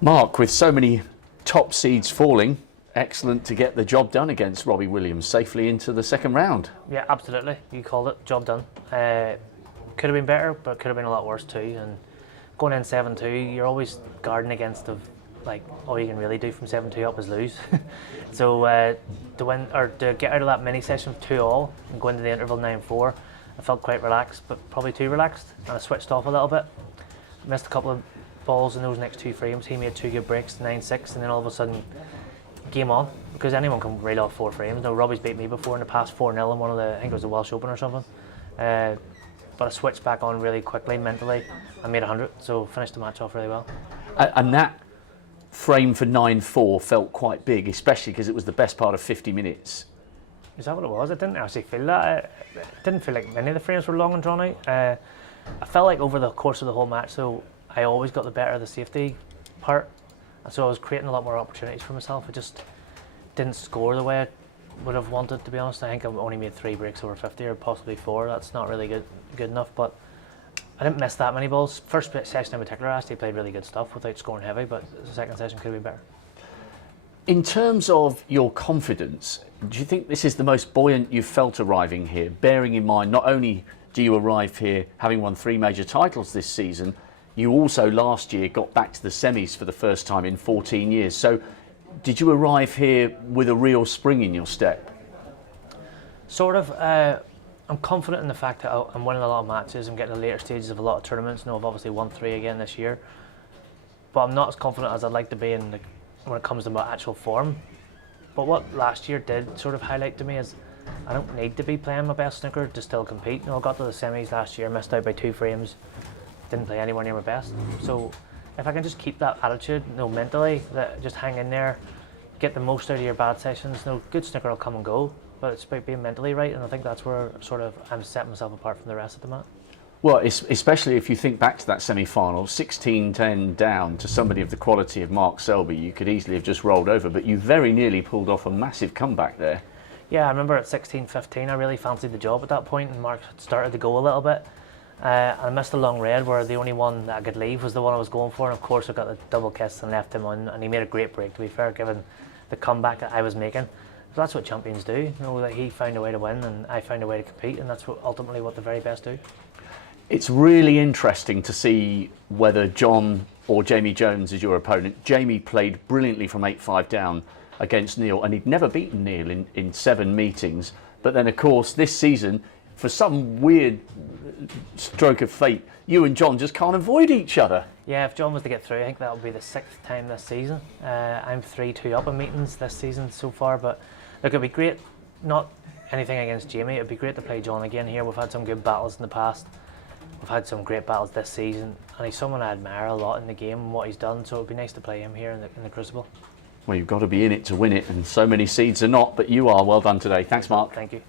Mark, with so many top seeds falling, excellent to get the job done against Robbie Williams safely into the second round. Yeah, absolutely. You called it. Job done. Could have been better, but could have been a lot worse too. And going in 7-2, you're always guarding against like all you can really do from 7-2 up is lose. So to win or to get out of that mini session 2-all and go into the interval 9-4, I felt quite relaxed, but probably too relaxed, and I switched off a little bit. Missed a couple of balls in those next two frames. He made two good breaks, 9-6, and then all of a sudden, game on, because anyone can reel off 4 frames. No, Robbie's beat me before in the past 4-0 in one of the, I think it was the Welsh Open or something. But I switched back on really quickly mentally. I made 100, so finished the match off really well. And that frame for 9-4 felt quite big, especially because it was the best part of 50 minutes. Is that what it was? I didn't actually feel that. It didn't feel like many of the frames were long and drawn out. I felt like over the course of the whole match, though, I always got the better of the safety part. And so I was creating a lot more opportunities for myself. I just didn't score the way I would have wanted, to be honest. I think I only made 3 breaks over 50 or possibly 4. That's not really good enough, but I didn't miss that many balls. First session in particular, I actually played really good stuff without scoring heavy, but the second session could have been better. In terms of your confidence, do you think this is the most buoyant you've felt arriving here, bearing in mind not only do you arrive here having won 3 major titles this season, you also last year got back to the semis for the first time in 14 years. So did you arrive here with a real spring in your step? Sort of. I'm confident in the fact that I'm winning a lot of matches. I'm getting to the later stages of a lot of tournaments. I've obviously won 3 again this year. But I'm not as confident as I'd like to be when it comes to my actual form. But what last year did sort of highlight to me is I don't need to be playing my best snooker to still compete. I got to the semis last year, missed out by 2 frames, didn't play anywhere near my best. So if I can just keep that attitude, mentally, that just hang in there, get the most out of your bad sessions, good snooker will come and go, but it's about being mentally right, and I think that's where sort of I'm setting myself apart from the rest of the mat. Well, especially if you think back to that semi-final, 16-10 down to somebody of the quality of Mark Selby, you could easily have just rolled over, but you very nearly pulled off a massive comeback there. Yeah, I remember at 16-15, I really fancied the job at that point, and Mark had started to go a little bit. I missed the long red, where the only one that I could leave was the one I was going for, and of course I got the double kiss and left him on, and he made a great break, to be fair, given the comeback that I was making. So that's what champions do, that he found a way to win and I found a way to compete, and that's ultimately what the very best do. It's really interesting to see whether John or Jamie Jones is your opponent. Jamie played brilliantly from 8-5 down against Neil, and he'd never beaten Neil in 7 meetings. But then, of course, this season, for some weird stroke of fate, you and John just can't avoid each other. Yeah, if John was to get through, I think that would be the 6th time this season. I'm 3-2 up in meetings this season so far, but look, it'd be great, not anything against Jamie, it'd be great to play John again here. We've had some good battles in the past. We've had some great battles this season, and he's someone I admire a lot in the game and what he's done, so it'd be nice to play him here in the Crucible. Well, you've got to be in it to win it, and so many seeds are not, but you are. Well done today. Thanks, Mark. Thank you.